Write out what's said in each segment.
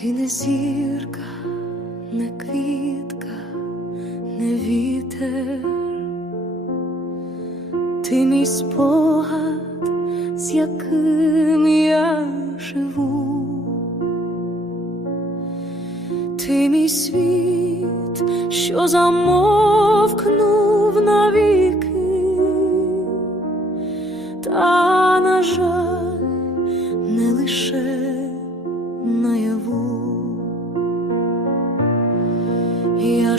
Ти не зірка, не квітка, не вітер, ти мій спогад, з яким я живу, ти мій світ, що замовкнув навіки, та, на жаль,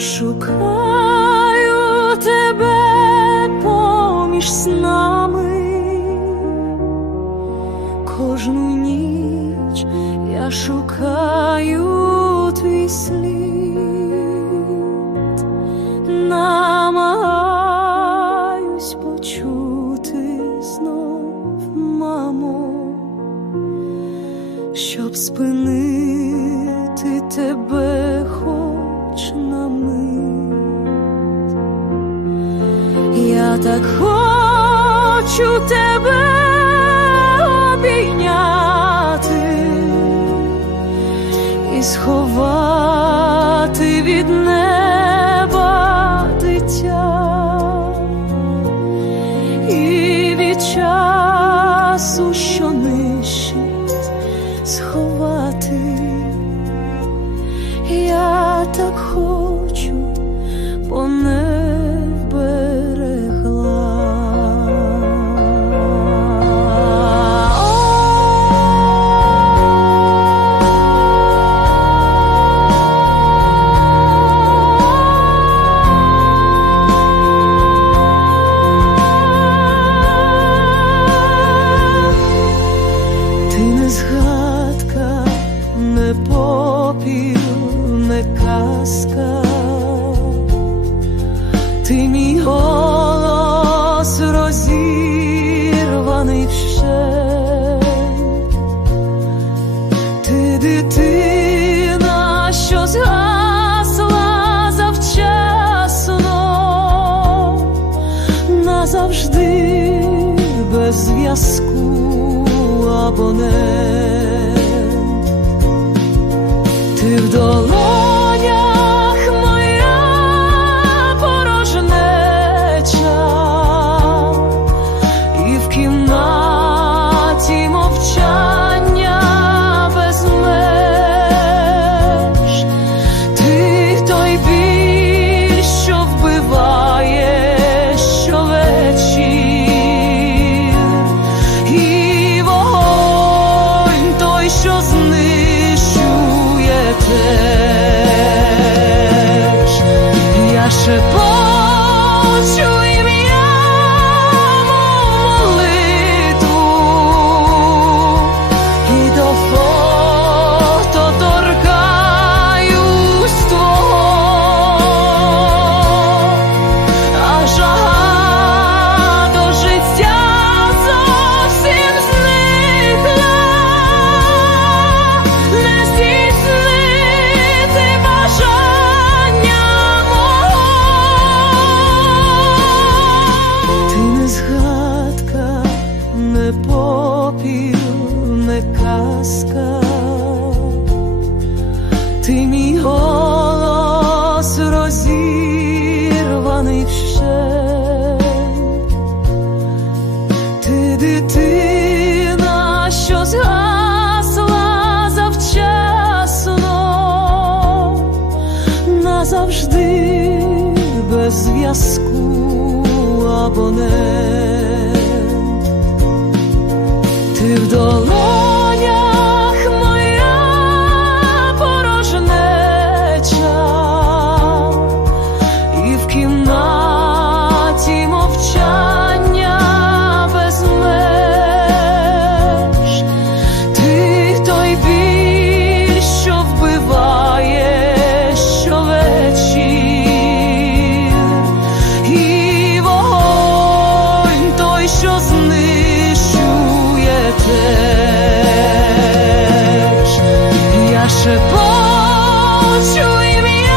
Шукаю тебе поміж снами, кожну ніч я шукаю твій слід, намагаюсь почути знов, мамо щоб спинити тебе на мить. Я так хочу тебе обійняти і сховати від неба дитя і від часу, що нищить, не казка, ти мій голос розірваний вщент. Ти дитина, що згасла завчасно, назавжди без зв'язку абонент. Ти Я шепочу казка. Ти мій голос розірваний вщент. Ти дитина, що згасла завчасно, назавжди без зв'язку абонент. Ти Боже, почуй мій